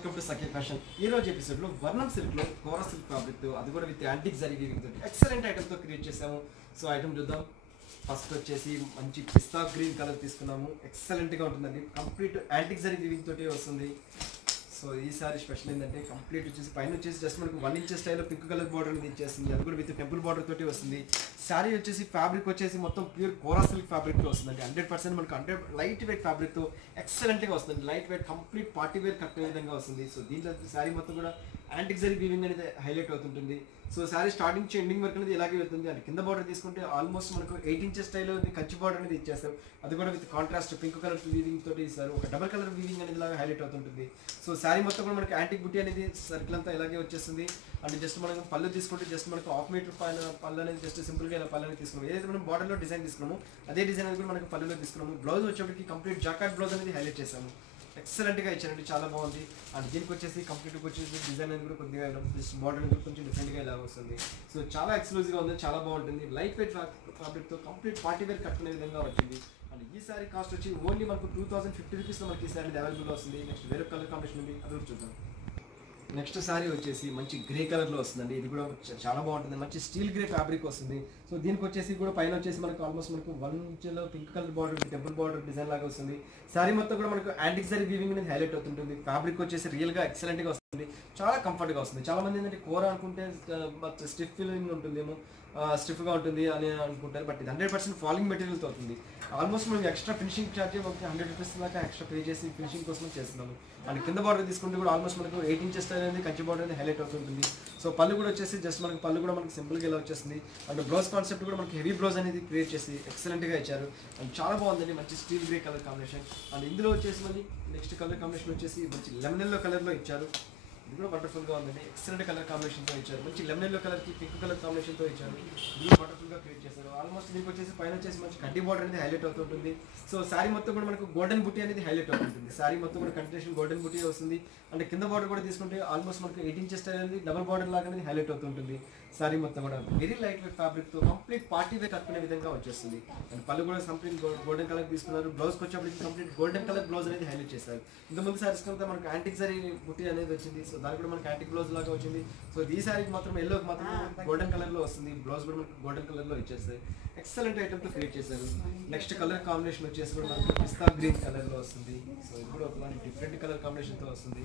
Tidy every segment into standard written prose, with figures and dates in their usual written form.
Welcome to Sakhi fashion. ఈ రోజు episode లో వర్ణం సిల్క్ లో కోరా సిల్క్ ఫ్యాబ్రిక్ తో అది కూడా విత్ యాంటిక్ జరీ వీవింగ్ తోటి ఎక్సలెంట్ ఐటమ్ తో క్రియేట్ చేసాము. సో ఐటమ్ చూద్దాం. ఫస్ట్ వచ్చేసి మంచి పిస్తా గ్రీన్ కలర్ తీసుకున్నాము. ఎక్సలెంట్ గా ఉంటుందండి. కంప్లీట్ యాంటిక్ జరీ వీవింగ్ తోటి వస్తుంది. సో ఈ సారీ స్పెషల్ ఏంటంటే కంప్లీట్ వచ్చేసి పైన వచ్చేసి జస్ట్ మనకు 1 ఇంచ్ స్టైల్లో పింక్ కలర్ బార్డర్ అనేది ఇచ్చేస్తుంది. అది కూడా విత్ టెంపుల్ బార్డర్ తోటి వస్తుంది. శారీ వచ్చేసి ఫ్యాబ్రిక్ వచ్చేసి మొత్తం ప్యూర్ కోరా సిల్క్ ఫ్యాబ్రిక్ తో వస్తుందండి. 100% మనకు లైట్ వెయిట్ ఫ్యాబ్రిక్ తో ఎక్సలెంట్ గా వస్తుంది. Light weight complete party wear కట్టే విధంగా వస్తుంది. సో దీంట్లో శారీ మొత్తం కూడా యాంటిక్ జరీ వీవింగ్ అనేది హైలైట్ అవుతుంటుంది. సో శారీ స్టార్టింగ్ నుంచి ఎండింగ్ వరకు అనేది ఇలాగే వెళ్తుంది. అండ్ కింద బార్డర్ తీసుకుంటే ఆల్మోస్ట్ మనకు 8 ఇంచెస్ స్టైల్లో కంచి బార్డర్ అనేది ఇచ్చేస్తారు. అది కూడా with contrast pink colour weaving తోటి ఇస్తారు. ఒక డబల్ కలర్ వీవింగ్ అనేది ఇలాగా హైలైట్ అవుతుంటుంది. సో శారీ మొత్తం కూడా మనకి యాంటిక్ బుట్టి అనేది సర్కిల్ అంతా ఇలాగే వచ్చేస్తుంది. అండ్ జస్ట్ మనం పళ్ళు తీసుకుంటే జస్ట్ మనకు 1/2 మీటర్ పైన పళ్ళు అనేది జస్ట్ సింపుల్గా ఇలా పళ్ళు అనేది తీసుకున్నాము. ఏదైతే మనం బార్డర్లో డిజైన్ తీసుకున్నాము అదే డిజైన్ అనేది కూడా మనకు పళ్ళులో తీసుకున్నాము. బ్లౌజ్ వచ్చేప్పటికి కంప్లీట్ జాకాట్ బ్లౌజ్ అనేది హైలైట్ చేసాము. ఎక్సలెంట్గా ఇచ్చారండి, చాలా బాగుంది. అండ్ దీనికి వచ్చేసి కంప్లీట్గా వచ్చేసి డిజైన్ అనేది కూడా కొద్దిగా బార్డర్ అనేది కొంచెం డిఫరెంట్గా ఇలా వస్తుంది. సో చాలా ఎక్స్క్లూజివ్గా ఉంది, చాలా బాగుంటుంది. లైట్ వెయిట్ ఫ్యాబ్రిక్తో కంప్లీట్ పార్టీ వేర్ కట్టుకునే విధంగా వచ్చింది. అండ్ ఈ సారీ కాస్ట్ వచ్చి ఓన్లీ మనకు 2050 రూపీస్లో మనకి ఈ సారీ అవైలబుల్గా వస్తుంది. నెక్స్ట్ వేరే కలర్ కాంబినేషన్ ఉంది, అది కూడా చూద్దాం. నెక్స్ట్ సారీ వచ్చేసి మంచి గ్రే కలర్లో వస్తుందండి. ఇది కూడా చాలా బాగుంటుంది. మంచి స్టీల్ గ్రే ఫ్యాబ్రిక్ వస్తుంది. సో దీనికి వచ్చేసి కూడా పైన వచ్చేసి మనకు ఆల్మోస్ట్ మనకు 1 ఇంచ్లో pink colour border temple border design లాగా వస్తుంది. సారీ మొత్తం కూడా మనకు యాంటిక్ జరీ వీవింగ్ అనేది హైలైట్ అవుతుంటుంది. ఫ్యాబ్రిక్ వచ్చేసి రియల్గా ఎక్సలెంట్గా వస్తుంది. చాలా కంఫర్ట్గా వస్తుంది. చాలా మంది ఏంటంటే కూర అనుకుంటే స్టిఫ్ ఫీలింగ్ ఉంటుందేమో, స్టిఫ్గా ఉంటుంది అని అనుకుంటారు. బట్ ఇది 100% ఫాలింగ్ మెటీరియల్తో అవుతుంది. ఆల్మోస్ట్ మనం ఎక్స్ట్రా ఫినిషింగ్ ఛార్జ్ 100 రూపీస్ దాకా ఎక్స్ట్రా పే చేసి ఫినిషింగ్ కోసం చేస్తున్నాము. అండ్ కింద బార్డర్ తీసుకుంటే కూడా ఆల్మోస్ట్ మనకు 8 ఇంచెస్ స్టైల్ అనేది కంచి బార్డర్ అనేది హైలైట్ అవుతుంటుంది. సో పళ్ళు కూడా వచ్చేసి జస్ట్ మనకు పళ్ళు కూడా మనకు సింపుల్గా ఇలా వచ్చేస్తుంది. అండ్ బ్లౌజ్ కాన్సెప్ట్ కూడా మనకి హెవీ బ్లౌజ్ అనేది క్రియేట్ చేసి ఎక్సలెంట్గా ఇచ్చారు. అండ్ చాలా బాగుందండి. మంచి steel grey colour combination. And ఇందులో వచ్చేసి మళ్ళీ నెక్స్ట్ కలర్ కాంబినేషన్ వచ్చేసి మంచి లెమన్ ఎల్లో కలర్లో ఇచ్చారు. ఇది కూడా వండర్ఫుల్గా ఉందండి. ఎక్సలెంట్ కలర్ కాంబినేషన్తో ఇచ్చారు. మంచి లెమన్ ఎల్లో కలర్కి పింక్ కలర్ కాంబినేషన్తో ఇచ్చారు. ఇది కూడా వండర్ఫుల్గా క్రియేట్ చేశారు. ఆల్మోస్ట్ దీనికి వచ్చేసి పైన వచ్చేసి మంచి కడ్డీ బార్డర్ అనేది హైలైట్ అవుతుంటుంది. సో శారీ మొత్తం కూడా మనకు గోల్డెన్ బుట్టి అనేది హైలైట్ అవుతుంటుంది. శారీ మొత్తం కూడా కంటిన్యూషన్ గోల్డెన్ బుట్టి వస్తుంది. అండ్ కింద బార్డర్ కూడా తీసుకుంటే ఆల్మోస్ట్ మనకు 8 ఇంచెస్ స్టైల్ అనేది డబల్ బార్డర్ లాగా అనేది హైలైట్ అవుతుంటుంది. శారీ మొత్తం కూడా వెరీ లైట్ వెయిట్ ఫ్యాబ్రిక్తో కంప్లీట్ పార్టీ వేర్ కట్టుకునే విధంగా వచ్చేస్తుంది. అండ్ పళ్ళు కూడా కంప్లీట్ గోల్డెన్ కలర్ తీసుకున్నారు. బ్లౌజ్కి వచ్చేప్పటికి కంప్లీట్ గోల్డెన్ కలర్ బ్లౌజ్ అనేది హైలైట్ చేస్తారు. ఇంతకుముందు శారీస్ కంతా మనకు యాంటిక్ జరీ బుట్టి అనేది వచ్చింది. సో దానికి కూడా మనకి యాంటిక్ బ్లౌజ్ లాగా వచ్చింది. సో ఈ శారీకి మాత్రం ఎల్లోకి మాత్రం గోల్డెన్ కలర్లో వస్తుంది. బ్లౌజ్ కూడా మనకు గోల్డెన్ కలర్లో ఇచ్చేస్తాయి. ఎక్సలెంట్ ఐటమ్తో క్రియేట్ చేశారు. నెక్స్ట్ కలర్ కాంబినేషన్ వచ్చేసి కూడా మనకు పిస్తా గ్రీన్ కలర్లో వస్తుంది. సో ఇది కూడా ఒకలాంటి డిఫరెంట్ కలర్ కాంబినేషన్తో వస్తుంది.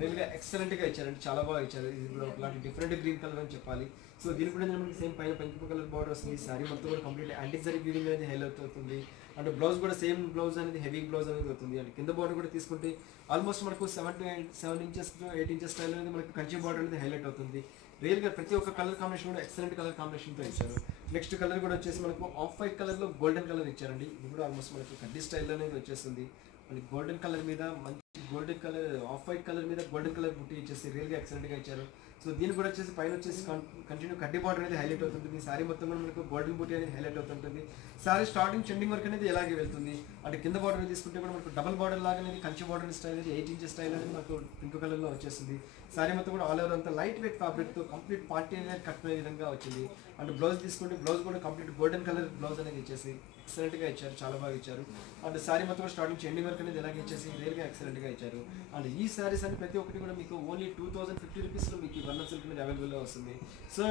రియల్గా ఎక్సలెంట్గా ఇచ్చారండి, చాలా బాగా ఇచ్చారు. ఇది కూడా ఒకలాంటి డిఫరెంట్ గ్రీన్ కలర్ అని చెప్పాలి. సో దీనికి కూడా మనకి సేమ్ పైన పింక్ కలర్ బార్డర్ వస్తుంది. శారీ మొత్తం కూడా కంప్లీట్ యాంటిక్ జరీ వీవింగ్ అనేది హైలైట్ అవుతుంది. అండ్ బ్లౌజ్ కూడా సేమ్ బ్లౌజ్ అనేది హెవీ బ్లౌజ్ అనేది అవుతుంది. అండ్ కింద బార్డర్ కూడా తీసుకుంటే ఆల్మోస్ట్ మనకు 7 ఇంచెస్ to 8 ఇంచెస్ స్టైల్ అనేది మనకు కంచి బార్డర్ అనేది హైలైట్ అవుతుంది. రియల్గా ప్రతి ఒక్క కలర్ కాంబినేషన్ కూడా ఎక్సలెంట్ కలర్ కాంబినేషన్తో ఇచ్చారు. నెక్స్ట్ కలర్ కూడా వచ్చేసి మనకు ఆఫ్ వైట్ కలర్లో గోల్డెన్ కలర్ ఇచ్చారండి. ఇది కూడా ఆల్మోస్ట్ మనకి కడ్డీ స్టైల్ అనేది వచ్చేస్తుంది. మనకి గోల్డెన్ కలర్ మీద మంచి golden colour off white colour మీద గోల్డెన్ కలర్ బుట్టి ఇచ్చేసి రియల్గా ఎక్సలెంట్గా ఇచ్చారు. సో దీనికి కూడా వచ్చేసి పైన వచ్చేసి కంటిన్యూ కడ్డీ బార్డర్ అనేది హైలైట్ అవుతుంది. శారీ మొత్తం కూడా మనకు గోల్డెన్ బుట్టి అనేది హైలైట్ అవుతుంటుంది. శారీ స్టార్టింగ్ ఎండింగ్ వరకు అనేది ఇలాగే వెళ్తుంది. అంటే కింద బార్డర్ తీసుకుంటే కూడా మనకు డబల్ బార్డర్ లాగా అనేది కంచి బార్డర్ స్టైల్ అనేది 8 ఇంచెస్ స్టైల్ అనేది మనకు పింక్ కలర్లో వచ్చేసింది. శారీ మొత్తం కూడా ఆల్ ఓవర్ అంతా లైట్ వెయిట్ ఫ్యాబ్రిక్తో కంప్లీట్ పార్టీ అనేది కట్టుకునే విధంగా వచ్చింది. అండ్ బ్లౌజ్ తీసుకుంటే బ్లౌజ్ కూడా కంప్లీట్ గోల్డెన్ కలర్ బ్లౌజ్ అనేది ఇచ్చేసి ఎక్సలెంట్గా ఇచ్చారు, చాలా బాగా ఇచ్చారు. అండ్ శారీ మొత్తం స్టార్టింగ్ ఎండింగ్ వరకు అనేది ఇలాగే ఇచ్చేసి రియల్గా ఎక్సలెంట్గా ఇచ్చారు. అండ్ ఈ శారీస్ అని ప్రతి ఒక్కటి కూడా మీకు ఓన్లీ 2050 రూపీస్లో మీకు ఈ వర్ణం సిల్క్ మీద అవైలబుల్గా వస్తుంది. సో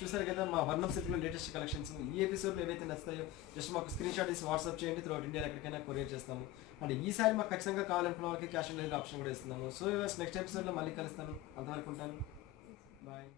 చూసారు కదా మా వర్ణం సిల్క్లో లేటెస్ట్ కలెక్షన్స్. ఈ ఎపిసోడ్లో ఏవైతే నచ్చుతాయో జస్ట్ మాకు స్క్రీన్ షాట్ తీసి వాట్సాప్ చేయండి. త్రూఅవుట్ ఇండియా ఎక్కడికైనా కొరియర్ చేస్తాము. అండ్ ఈ సారీ మాకు ఖచ్చితంగా కావాలనుకున్న వాళ్ళకి క్యాష్ ఆన్ డెలివరీ ఆప్షన్ కూడా ఇస్తున్నాము. సో నెక్స్ట్ ఎపిసోడ్లో మళ్ళీ కలుస్తాను. అంతవరకు ఉంటాను. బాయ్.